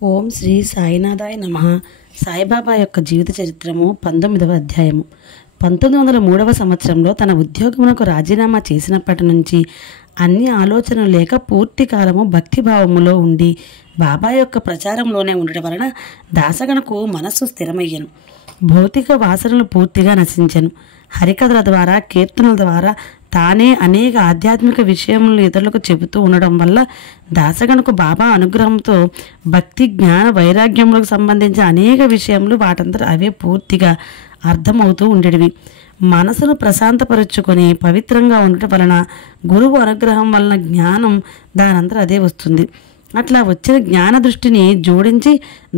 ఓం శ్రీ సాయినాథాయ నమః. సాయిబాబా యొక్క జీవిత చరిత్రము 19వ అధ్యాయము. 1903 సంవత్సరంలో తన ఉద్యోగమునకు రాజీనామా చేసినప్పటి నుంచి అన్ని ఆలోచనలు లేక పూర్తి కాలము భక్తిభావములో ఉండి బాబా యొక్క ప్రచారంలోనే ఉండటం వలన దాసగణకు మనస్సు స్థిరమయ్యను. భౌతిక వాసనలు పూర్తిగా నశించెను. హరికథల ద్వారా, కీర్తనల ద్వారా తానే అనేక ఆధ్యాత్మిక విషయములు ఇతరులకు చెబుతూ ఉండడం వల్ల దాసగణకు బాబా అనుగ్రహంతో భక్తి, జ్ఞాన, వైరాగ్యములకు సంబంధించిన అనేక విషయములు వాటంతట అవే పూర్తిగా అర్థమవుతూ ఉండేవి. మనసును ప్రశాంతపరుచుకొని పవిత్రంగా ఉండటం వలన, గురువు అనుగ్రహం వలన జ్ఞానం దానంతట అదే వస్తుంది. అట్లా వచ్చిన జ్ఞాన దృష్టిని జోడించి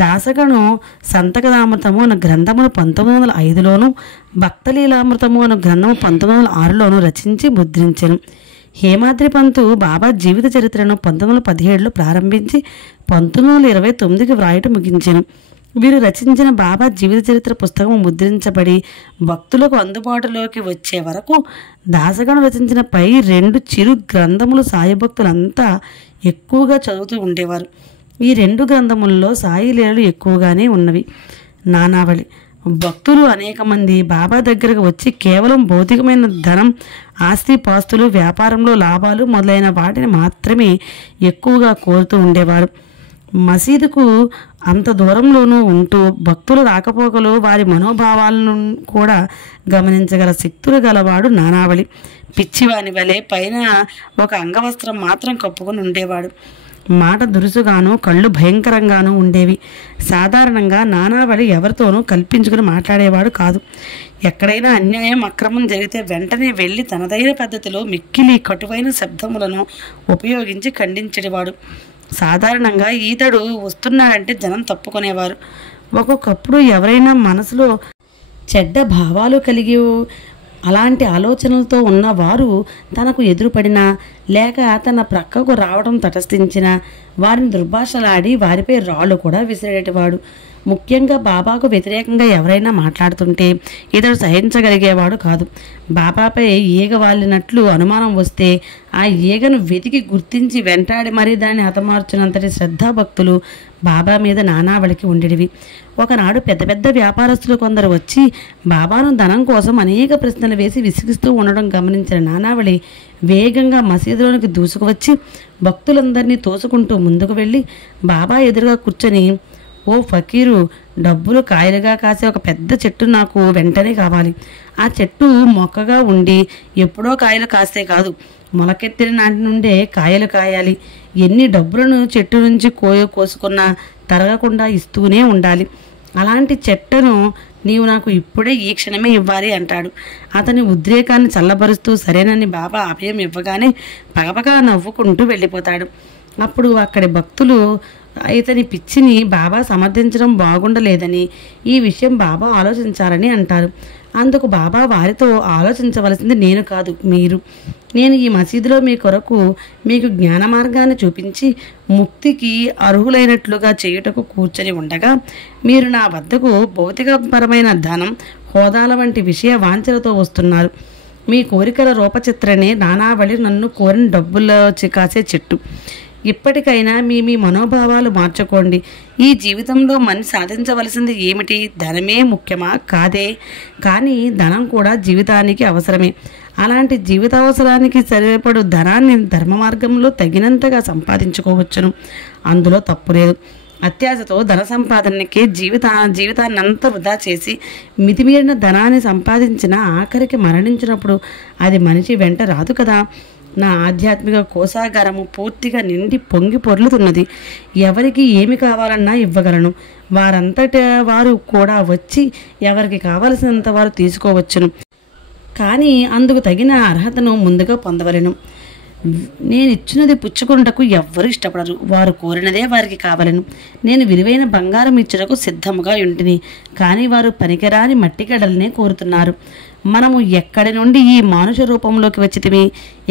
దాసగణం సంతకదామృతము అన్న గ్రంథమును 1905లోను, భక్తలీలామృతము అన్న గ్రంథము 1906లోను రచించి ముద్రించెను. హేమాద్రి పంతు బాబా జీవిత చరిత్రను 1917లో ప్రారంభించి 1929కి వ్రాయటం ముగించెను. వీరు రచించిన బాబా జీవిత చరిత్ర పుస్తకం ముద్రించబడి భక్తులకు అందుబాటులోకి వచ్చే వరకు దాసగణం రచించిన పై 2 చిరు గ్రంథములు సాయి భక్తులంతా ఎక్కువగా చదువుతూ ఉండేవారు. ఈ 2 గ్రంథముల్లో సాయి లీలలు ఎక్కువగానే ఉన్నవి. నానావళి. భక్తులు అనేక మంది బాబా దగ్గరకు వచ్చి కేవలం భౌతికమైన ధనం, ఆస్తి పాస్తులు, వ్యాపారంలో లాభాలు మొదలైన వాటిని మాత్రమే ఎక్కువగా కోరుతూ ఉండేవారు. మసీదుకు అంత దూరంలోనూ ఉంటూ భక్తుల రాకపోకలు, వారి మనోభావాలను కూడా గమనించగల శక్తులు గలవాడు నానావళి. పిచ్చివాని వలె పైన ఒక అంగవస్త్రం మాత్రం కప్పుకొని ఉండేవాడు. మాట దురుసుగాను, కళ్ళు భయంకరంగానూ ఉండేవి. సాధారణంగా నానావళి ఎవరితోనూ కల్పించుకుని మాట్లాడేవాడు కాదు. ఎక్కడైనా అన్యాయం, అక్రమం జరిగితే వెంటనే వెళ్ళి తనదైన పద్ధతిలో మిక్కిలి కటువైన శబ్దములను ఉపయోగించి ఖండించేవాడు. సాధారణంగా ఈతడు వస్తున్నాడంటే జనం తప్పుకునేవారు. ఒక్కొక్కప్పుడు ఎవరైనా మనసులో చెడ్డ భావాలు కలిగి అలాంటి ఆలోచనలతో ఉన్నవారు తనకు ఎదురుపడినా లేక తన ప్రక్కకు రావడం తటస్థించినా వారిని దుర్భాషలాడి వారిపై రాళ్ళు కూడా విసిరేటవాడు. ముఖ్యంగా బాబాకు వ్యతిరేకంగా ఎవరైనా మాట్లాడుతుంటే ఇతడు సహించగలిగేవాడు కాదు. బాబాపై ఈగ వాలినట్లు అనుమానం వస్తే ఆ ఈగను వెతికి గుర్తించి వెంటాడి మరీ దాన్ని హతమార్చినంతటి శ్రద్ధాభక్తులు బాబా మీద నానావళికి ఉండేవి. ఒకనాడు పెద్ద పెద్ద వ్యాపారస్తులు కొందరు వచ్చి బాబాను ధనం కోసం అనేక ప్రశ్నలు వేసి విసిగిస్తూ ఉండడం గమనించిన నానావళి వేగంగా మసీదులోనికి దూసుకువచ్చి భక్తులందరినీ తోసుకుంటూ ముందుకు వెళ్ళి బాబా ఎదురుగా కూర్చొని, ఓ ఫకీరు, డబ్బులు కాయలుగా కాసే ఒక పెద్ద చెట్టు నాకు వెంటనే కావాలి. ఆ చెట్టు మొక్కగా ఉండి ఎప్పుడో కాయలు కాస్తే కాదు, మొలకెత్తిన నాటి నుండే కాయలు కాయాలి. ఎన్ని డబ్బులను చెట్టు నుంచి కోసుకున్నా తరగకుండా ఇస్తూనే ఉండాలి. అలాంటి చెట్టును నీవు నాకు ఇప్పుడే ఈ క్షణమే ఇవ్వాలి అంటాడు. అతని ఉద్రేకాన్ని చల్లబరుస్తూ సరేనని బాబా అభయం ఇవ్వగానే పగపగా నవ్వుకుంటూ వెళ్ళిపోతాడు. అప్పుడు అక్కడి భక్తులు ఇతని పిచ్చిని బాబా సమర్థించడం బాగుండలేదని, ఈ విషయం బాబా ఆలోచించాలని అంటారు. అందుకు బాబా వారితో, ఆలోచించవలసింది నేను కాదు, మీరు. నేను ఈ మసీదులో మీ కొరకు మీకు జ్ఞాన మార్గాన్ని చూపించి ముక్తికి అర్హులైనట్లుగా చేయుటకు కూర్చొని ఉండగా మీరు నా వద్దకు భౌతికపరమైన ధనం, హోదాల వంటి విషయ వాంఛలతో వస్తున్నారు. మీ కోరికల రూపచిత్రనే నానావళి నన్ను కోరిన డబ్బుల్లో కాసే చెట్టు. ఇప్పటికైనా మీ మనోభావాలు మార్చుకోండి. ఈ జీవితంలో మనిషి సాధించవలసింది ఏమిటి? ధనమే ముఖ్యమా? కాదే. కానీ ధనం కూడా జీవితానికి అవసరమే. అలాంటి జీవితావసరానికి సరిపడు ధనాన్ని ధర్మ మార్గంలో తగినంతగా సంపాదించుకోవచ్చును. అందులో తప్పు లేదు. అత్యాశతో ధన సంపాదనకి జీవితాన్ని అంతా వృధా చేసి మితిమీరిన ధనాన్ని సంపాదించిన ఆఖరికి మరణించినప్పుడు అది మనిషి వెంట రాదు కదా. నా ఆధ్యాత్మిక కోశాగారము పూర్తిగా నిండి పొంగి పొర్లుతున్నది. ఎవరికి ఏమి కావాలన్నా ఇవ్వగలను. వారంతటా వారు కూడా వచ్చి ఎవరికి కావలసినంత వారు తీసుకోవచ్చును. కానీ అందుకు తగిన అర్హతను ముందుగా పొందవలెను. నేను ఇచ్చినది పుచ్చుకున్నటకు ఎవ్వరూ ఇష్టపడరు. వారు కోరినదే వారికి కావలను. నేను విలువైన బంగారం ఇచ్చుటకు సిద్ధముగా ఉంటిని, కానీ వారు పనికిరాని మట్టిగడలనే కోరుతున్నారు. మనము ఎక్కడి నుండి ఈ మానుష రూపంలోకి వచ్చితిమి?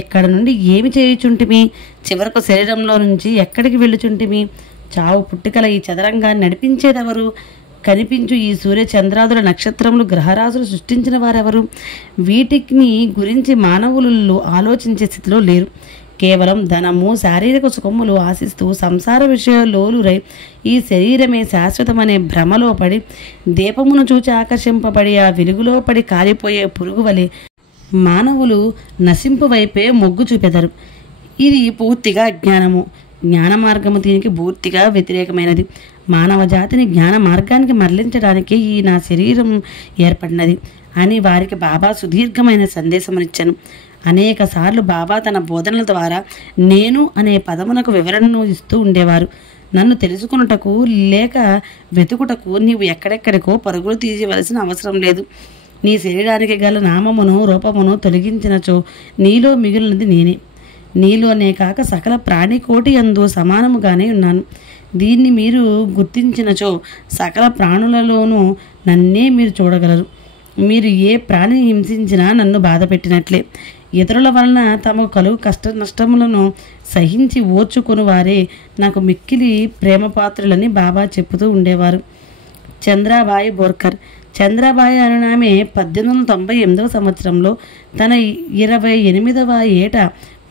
ఎక్కడి నుండి ఏమి చేయుచుంటిమి? చివరకు శరీరంలో నుంచి ఎక్కడికి వెళ్ళుచుంటిమి? చావు పుట్టుకల ఈ చదరంగాన్ని నడిపించేదెవరు? కనిపించు ఈ సూర్య చంద్రాదుల నక్షత్రములు గ్రహరాశులు సృష్టించిన వారెవరు? వీటిని గురించి మానవులు ఆలోచించే స్థితిలో లేరు. కేవలం ధనము శారీరక సుఖములు ఆశిస్తూ సంసార విషయంలోలురై ఈ శరీరమే శాశ్వతమనే భ్రమలో పడి దీపమును చూచి ఆకర్షింపబడి ఆ వెలుగులో పడి కాలిపోయే పురుగు వలె మానవులు నశింపు వైపే మొగ్గు చూపెదరు. ఇది పూర్తిగా అజ్ఞానము. జ్ఞాన మార్గము దీనికి పూర్తిగా వ్యతిరేకమైనది. మానవ జాతిని జ్ఞాన మార్గానికి మరలించడానికి ఈ నా శరీరం ఏర్పడినది అని వారికి బాబా సుదీర్ఘమైన సందేశమునిచ్చాను. అనేక సార్లు బాబా తన బోధనల ద్వారా నేను అనే పదమునకు వివరణను ఇస్తూ ఉండేవారు. నన్ను తెలుసుకున్నటకు లేక వెతుకుటకు నీవు ఎక్కడెక్కడికో పరుగులు తీయవలసిన అవసరం లేదు. నీ శరీరానికి గల నామమును రూపమును తొలగించినచో నీలో మిగిలినది నేనే. నీలోనే కాక సకల ప్రాణికోటి యందు సమానముగానే ఉన్నాను. దీన్ని మీరు గుర్తించినచో సకల ప్రాణులలోనూ నన్నే మీరు చూడగలరు. మీరు ఏ ప్రాణిని హింసించినా నన్ను బాధ పెట్టినట్లే. ఇతరుల వలన తమకు కలుగు కష్ట నష్టములను సహించి ఓర్చుకుని వారే నాకు మిక్కిలి ప్రేమపాత్రులని బాబా చెప్పుతూ ఉండేవారు. చంద్రాబాయి బోర్కర్. చంద్రాబాయి అనే ఆమె 1898 సంవత్సరంలో తన 28వ ఏట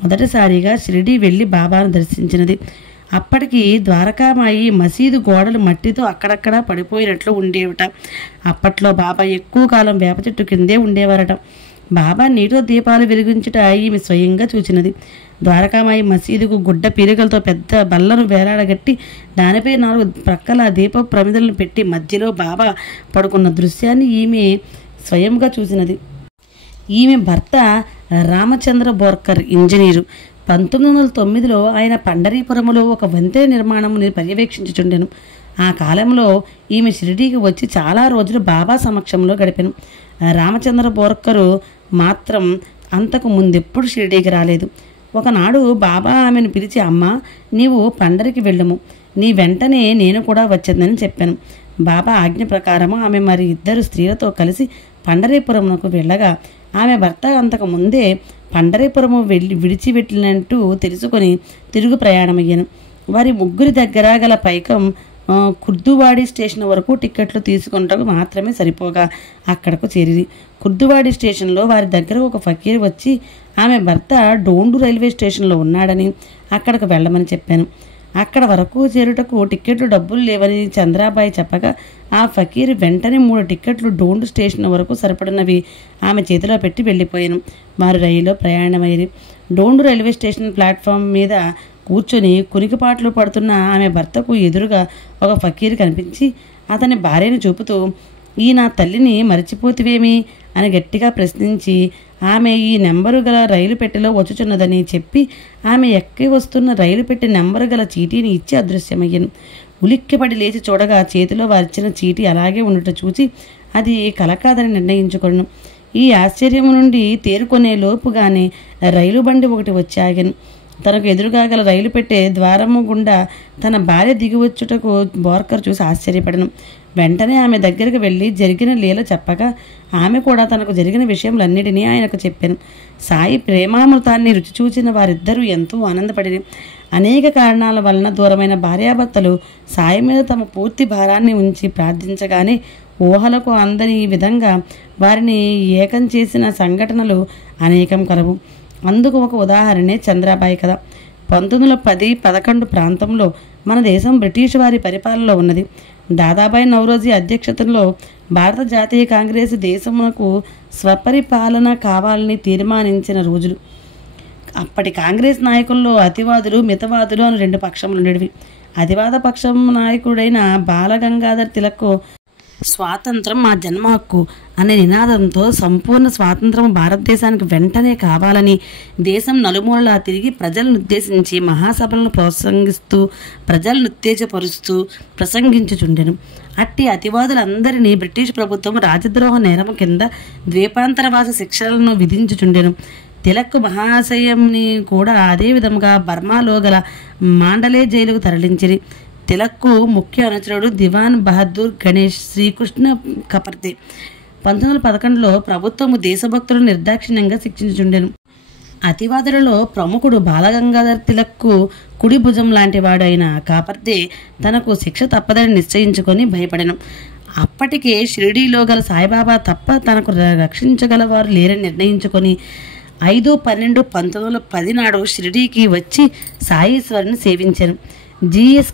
మొదటిసారిగా షిరిడీ వెళ్ళి బాబాను దర్శించినది. అప్పటికి ద్వారకామాయి మసీదు గోడలు మట్టితో అక్కడక్కడా పడిపోయినట్లు ఉండేవట. అప్పట్లో బాబా ఎక్కువ కాలం వేప చెట్టు కిందే ఉండేవారట. బాబా నీటితో దీపాలు వెలిగించుట ఈమె స్వయంగా చూచినది. ద్వారకామాయి మసీదుకు గుడ్డ పీరికలతో పెద్ద బల్లను వేలాడగట్టి దానిపై 4 ప్రక్కల దీప ప్రమిదలను పెట్టి మధ్యలో బాబా పడుకున్న దృశ్యాన్ని ఈమె స్వయంగా చూసినది. ఈమె భర్త రామచంద్ర బోర్కర్ ఇంజనీరు. 1909లో ఆయన పండరీపురములో ఒక వంతెన నిర్మాణముని పర్యవేక్షించుచుండెను. ఆ కాలంలో ఈమె షిరిడీకి వచ్చి చాలా రోజులు బాబా సమక్షంలో గడిపాను. రామచంద్ర బోర్కరు మాత్రం అంతకు ముందెప్పుడు షిరిడీకి రాలేదు. ఒకనాడు బాబా ఆమెను పిలిచి, అమ్మ, నీవు పండరికి వెళ్ళము, నీ వెంటనే నేను కూడా వచ్చేదని చెప్పాను. బాబా ఆజ్ఞ ప్రకారము ఆమె మరి 2 స్త్రీలతో కలిసి పండరీపురమునకు వెళ్ళగా ఆమె భర్త అంతకు ముందే పండరీపురము విడిచిపెట్టినట్టు తెలుసుకొని తిరుగు ప్రయాణమయ్యాను. వారి ముగ్గురి దగ్గర గల పైకం కుర్దువాడి స్టేషన్ వరకు టిక్కెట్లు తీసుకుంటకు మాత్రమే సరిపోగా అక్కడకు చేరిది. కుర్దువాడి స్టేషన్లో వారి దగ్గర ఒక ఫకీర్ వచ్చి ఆమె భర్త డోండు రైల్వే స్టేషన్లో ఉన్నాడని అక్కడకు వెళ్ళమని చెప్పాను. అక్కడ వరకు చేరుటకు టిక్కెట్లు డబ్బులు లేవని చంద్రాబాయి చెప్పగా ఆ ఫకీర్ వెంటనే 3 టిక్కెట్లు డోండు స్టేషన్ వరకు సరిపడినవి ఆమె చేతిలో పెట్టి వెళ్ళిపోయాను. వారు రైల్లో ప్రయాణమయ్యారు. డోండు రైల్వే స్టేషన్ ప్లాట్ఫామ్ మీద కూర్చొని కునికిపాట్లు పడుతున్న ఆమె భర్తకు ఎదురుగా ఒక ఫకీర్ కనిపించి అతని భార్యను చూపుతూ, ఈ నా తల్లిని మరచిపోతివేమి అని గట్టిగా ప్రశ్నించి ఆమె ఈ నెంబరు గల రైలు పెట్టెలో వచ్చుచున్నదని చెప్పి ఆమె ఎక్కి వస్తున్న రైలు పెట్టె నెంబరు గల చీటీని ఇచ్చి అదృశ్యమయ్యాను. ఉలిక్కిపడి లేచి చూడగా చేతిలో వారిచ్చిన చీటీ అలాగే ఉండట చూసి అది కల కాదని నిర్ణయించుకొను. ఈ ఆశ్చర్యము నుండి తేరుకొనే లోపుగానే రైలు బండి ఒకటి వచ్చి ఆగాను. తనకు ఎదురుగా గల రైలు పెట్టే ద్వారము గుండా తన భార్య దిగివచ్చుటకు బోర్కర్ చూసి ఆశ్చర్యపడను. వెంటనే ఆమె దగ్గరికి వెళ్ళి జరిగిన లీల చెప్పగా ఆమె కూడా తనకు జరిగిన విషయములన్నిటినీ ఆయనకు చెప్పాను. సాయి ప్రేమామృతాన్ని రుచి చూచిన వారిద్దరూ ఎంతో ఆనందపడి అనేక కారణాల వలన దూరమైన భార్యాభర్తలు సాయి మీద తమ పూర్తి భారాన్ని ఉంచి ప్రార్థించగానే ఊహలకు అందని ఈ విధంగా వారిని ఏకం చేసిన సంఘటనలు అనేకం కలవు. అందుకు ఒక ఉదాహరణే చంద్రాబాయి కథ. 1910-11 ప్రాంతంలో మన దేశం బ్రిటిష్ వారి పరిపాలనలో ఉన్నది. దాదాబాయి నౌరోజీ అధ్యక్షతలో భారత జాతీయ కాంగ్రెస్ దేశమునకు స్వపరిపాలన కావాలని తీర్మానించిన రోజులు. అప్పటి కాంగ్రెస్ నాయకుల్లో అతివాదులు, మితవాదులు అని 2 పక్షములు ఉండేవి. అతివాద పక్షం నాయకుడైన బాలగంగాధర్ తిలక్ స్వాతంత్రం మా జన్మ హక్కు అనే నినాదంతో సంపూర్ణ స్వాతంత్రం భారతదేశానికి వెంటనే కావాలని దేశం నలుమూలలా తిరిగి ప్రజలను ఉద్దేశించి మహాసభలను ప్రోత్సహిస్తూ ప్రజలను ఉత్తేజపరుస్తూ ప్రసంగించుచుండెను. అట్టి అతివాదులందరినీ బ్రిటిష్ ప్రభుత్వం రాజద్రోహ నేరము కింద ద్వీపాంతరవాస శిక్షలను విధించుచుండెను. తిలక్ మహాశయంని కూడా అదే విధముగా బర్మాలో గల మాండలే జైలుకు తరలించిరి. తిలక్కు ముఖ్య అనుచరుడు దివాన్ బహదూర్ గణేష్ శ్రీకృష్ణ కపర్దే. 1911లో ప్రభుత్వము దేశభక్తులను నిర్దాక్షిణ్యంగా శిక్షించుండెను. అతివాదులలో ప్రముఖుడు బాలగంగాధర్ తిలక్కు కుడి భుజం లాంటి వాడు అయిన కాపర్దే తనకు శిక్ష తప్పదని నిశ్చయించుకొని భయపడెను. అప్పటికే షిరిడీలో గల సాయిబాబా తప్ప తనకు రక్షించగలవారు లేరని నిర్ణయించుకొని 5/12/1910 నాడు షిరిడీకి వచ్చి సాయీశ్వరుని సేవించాను. జిఎస్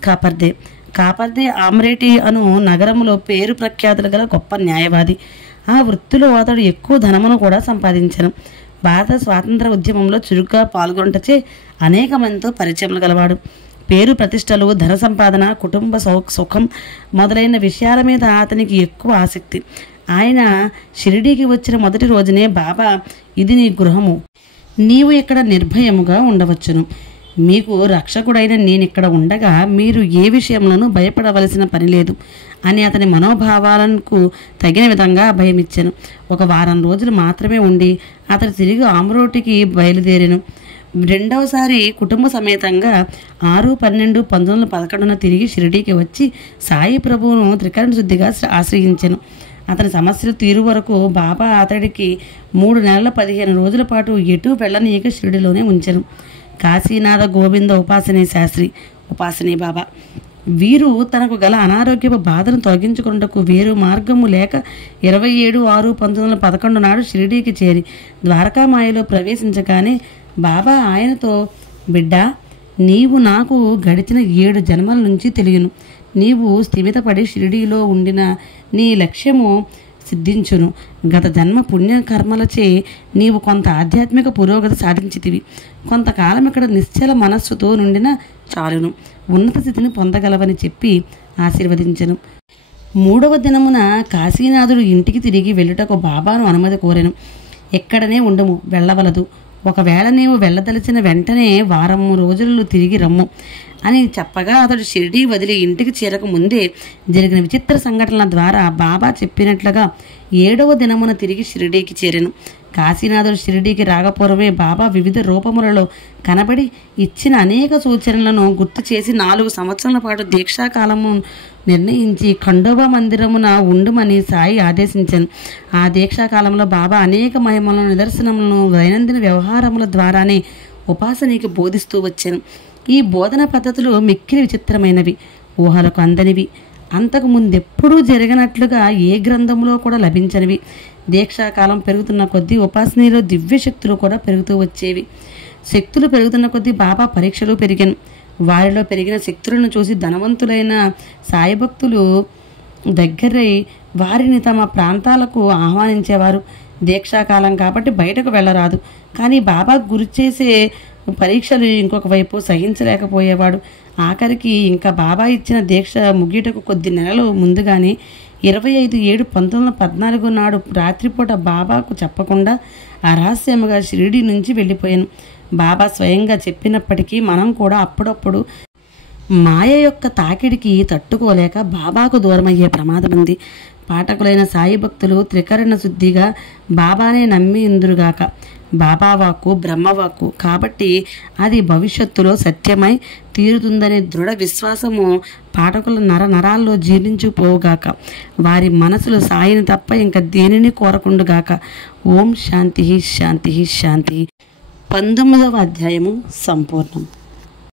కాపర్దే ఆమ్రేటి అను నగరంలో పేరు ప్రఖ్యాతులు గల గొప్ప న్యాయవాది. ఆ వృత్తిలో అతడు ఎక్కువ ధనమును కూడా సంపాదించాను. భారత స్వాతంత్ర ఉద్యమంలో చురుగ్గా పాల్గొనటచే అనేక మందితో పరిచయములు గలవాడు. పేరు ప్రతిష్టలు, ధన సంపాదన, కుటుంబ సుఖం మొదలైన విషయాల మీద అతనికి ఎక్కువ ఆసక్తి. ఆయన షిరిడీకి వచ్చిన మొదటి రోజునే, బాబా, ఇది నీ గృహము, నీవు ఇక్కడ నిర్భయముగా ఉండవచ్చును. మీకు రక్షకుడైన నేనిక్కడ ఉండగా మీరు ఏ విషయంలోనూ భయపడవలసిన పని లేదు అని అతని మనోభావాలకు తగిన విధంగా భయమిచ్చాను. ఒక వారం రోజులు మాత్రమే ఉండి అతడు తిరిగి ఆమ్రోటికి బయలుదేరాను. రెండవసారి కుటుంబ సమేతంగా 6/12/1911 తిరిగి షిరిడీకి వచ్చి సాయి ప్రభువును త్రికరణ శుద్ధిగా ఆశ్రయించాను. అతని సమస్యలు తీరు వరకు బాబా అతడికి 3 నెలల 15 రోజుల పాటు ఎటూ వెళ్ళనీయక షిరిడీలోనే ఉంచాను. కాశీనాథ గోవింద ఉపాసనీ బాబా వీరు తనకు గల అనారోగ్యపు బాధను తొలగించుకున్నటకు వేరు మార్గము లేక 27/6/1911 నాడు షిరిడీకి చేరి ద్వారకామాయలో ప్రవేశించగానే బాబా ఆయనతో, బిడ్డా, నీవు నాకు గడిచిన 7 జన్మల నుంచి తెలియను. నీవు స్థిమితపడి షిరిడీలో ఉండిన నీ లక్ష్యము సిద్ధించును. గత జన్మ పుణ్యకర్మలచే నీవు కొంత ఆధ్యాత్మిక పురోగతి సాధించితివి. కొంతకాలం ఇక్కడ నిశ్చల మనస్సుతో నుండిన చాలును, ఉన్నత స్థితిని పొందగలవని చెప్పి ఆశీర్వదించెను. 3వ దినమున కాశీనాథుడు ఇంటికి తిరిగి వెళ్ళుటకు బాబాను అనుమతి కోరెను. ఎక్కడనే ఉండము, వెళ్ళవలదు. ఒకవేళ నీవు వెళ్ళదలిచిన వెంటనే 1 వారం రోజులు తిరిగి రమ్ము అని చెప్పగా అతడు షిరిడీ వదిలి ఇంటికి చేరక ముందే జరిగిన విచిత్ర సంఘటనల ద్వారా బాబా చెప్పినట్లుగా 7వ దినమున తిరిగి షిరిడీకి చేరెను. కాశీనాథుడు షిరిడీకి రాగపూర్వమే బాబా వివిధ రూపములలో కనబడి ఇచ్చిన అనేక సూచనలను గుర్తు చేసి 4 సంవత్సరాల పాటు దీక్షాకాలము నిర్ణయించి ఖండోబా మందిరమున ఉండుమని సాయి ఆదేశించాను. ఆ దీక్షాకాలంలో బాబా అనేక మహిమలను, నిదర్శనములను దైనందిన వ్యవహారముల ద్వారానే ఉపాసనకి బోధిస్తూ వచ్చాను. ఈ బోధన పద్ధతులు మిక్కిలి విచిత్రమైనవి, ఊహలకు అందనివి, అంతకు ముందెప్పుడూ జరగనట్లుగా ఏ గ్రంథంలో కూడా లభించనివి. దీక్షాకాలం పెరుగుతున్న కొద్దీ ఉపాసనలో దివ్య శక్తులు కూడా పెరుగుతూ వచ్చేవి. శక్తులు పెరుగుతున్న కొద్దీ బాబా పరీక్షలు పెరిగాను. వారిలో పెరిగిన శక్తులను చూసి ధనవంతులైన సాయి భక్తులు దగ్గరై వారిని తమ ప్రాంతాలకు ఆహ్వానించేవారు. దీక్షాకాలం కాబట్టి బయటకు వెళ్ళరాదు, కానీ బాబా గురి చేసే పరీక్షలు ఇంకొక వైపు సహించలేకపోయేవాడు. ఆఖరికి ఇంకా బాబా ఇచ్చిన దీక్ష ముగియటకు కొద్ది నెలలు ముందుగానే 25/7/1914 నాడు రాత్రిపూట బాబాకు చెప్పకుండా అరహస్యముగా షిరిడీ నుంచి వెళ్ళిపోయాను. బాబా స్వయంగా చెప్పినప్పటికీ మనం కూడా అప్పుడప్పుడు మాయ యొక్క తాకిడికి తట్టుకోలేక బాబాకు దూరమయ్యే ప్రమాదం ఉంది. పాఠకులైన సాయి భక్తులు త్రికరణ శుద్ధిగా బాబానే నమ్మి ఇందురుగాక. బాబా వాక్కు బ్రహ్మవాక్కు కాబట్టి అది భవిష్యత్తులో సత్యమై తీరుతుందనే దృఢ విశ్వాసము పాఠకుల నరాల్లో జీర్ణించుపోవుగాక. వారి మనసులు సాయిని తప్ప ఇంకా దేనిని కోరకుండుగాక. ఓం శాంతి శాంతి శాంతి. 19వ అధ్యాయము సంపూర్ణం.